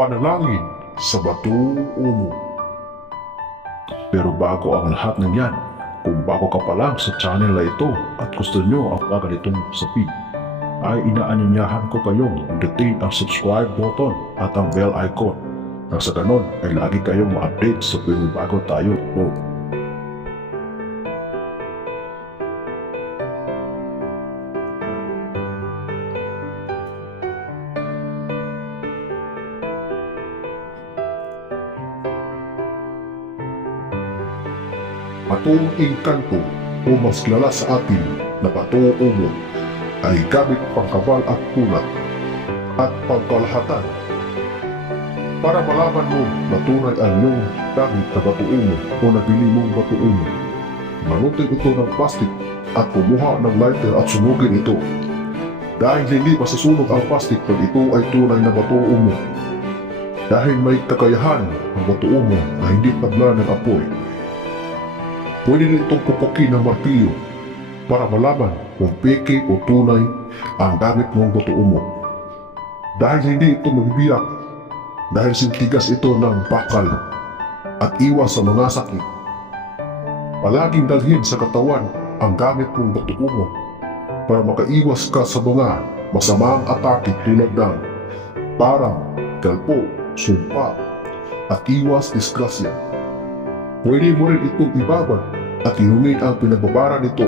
panalangin sa Batu-Umo. Pero bago ang lahat ng yan, kung bago ka pa lang sa channel na ito at gusto nyo ang mga ganitong sapi, ay inaanyayahan ko kayong pindutin ang subscribe button at ang bell icon nang sa ganon ay lagi kayong ma-update sa tuwing bago tayo upload. Batong engkanto o mas kilala sa atin na Batu-Umo ay gamit pangkabal at kunat at pangkalahatan. Para malaman mo na tunay ang iyong gamit na Batu-Umo o nabili mong Batu-Umo, manutin ito ng plastic at kumuha ng lighter at sunugin ito. Dahil hindi masasunog ang plastic pag ito ay tunay na Batu-Umo. Dahil may kakayahan ang Batu-Umo na hindi tabla ng apoy. Pwede rin itong pupukin ng martilyo para malaman kung peke o tunay ang gamit mong Batu-Umo. Dahil hindi ito mabibiyak, dahil sintigas ito ng bakal at iwas sa mga sakit. Palaging dalhin sa katawan ang gamit mong Batu-Umo para makaiwas ka sa mga masamang atake tulad ng parang, galpo, sumpa at iwas disgrasya. Pwede mo rin itong ibabad at ihungin ang pinagbabara nito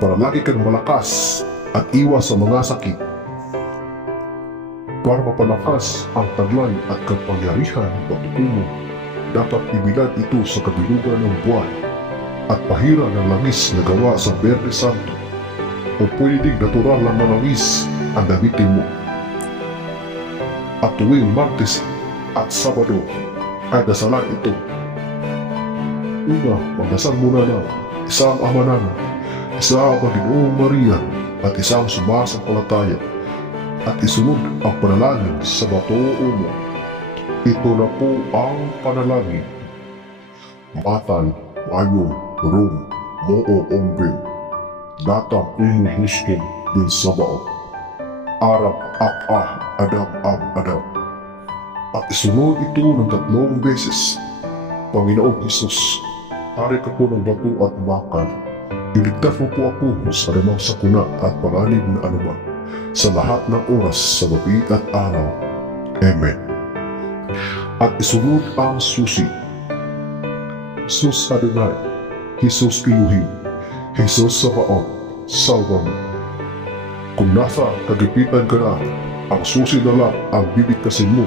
para lagi kang malakas at iwas sa mga sakit. Para mapalakas ang taglay at kapangyarihan ng Batu-Umo, dapat ibilad ito sa kabilugan ng buwan at pahira ng langis na gawa sa Berde Santo o pwede ding natural na langis ang gamitin mo. At tuwing Martes at Sabado ay dasalan ito. Una, magdasal muna na isang Ama namin, isang Panginoong Maria at isang sumasampalataya at isunod ang panalangin sa Batu-Umo. Ito na po ang panalangin. Matal, Mayo, Rum, Moo, Ombeng, Datang, Umo, Huston, Bin Sabaot, Arab, Ap-Ah, Adam, Ab-Adam. At isunod ito ng 3 beses. Panginoong Jesus, hari ka po ng bato at bakal. Iligtas mo po ako sa anumang sakuna at panganib na anuman sa lahat ng oras sa gabi at araw. Amen. At isunod ang susi. Jesus Adonai, Jesus Elohim, Jesus Sabaoth, salva mo. Kung nasa kagipitan ka na, ang susi na lang ang bibigkasin mo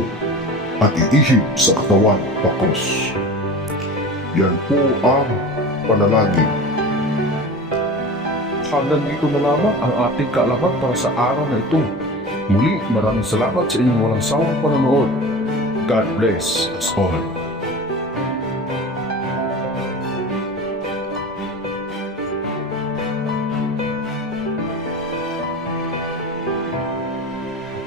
at iihip sa katawan pakos. Yan po ang panalangin. Hanggang dito na lamang ang ating kaalaman para sa araw na ito. Muli, maraming salamat sa inyong walang sawang panonood. God bless us all.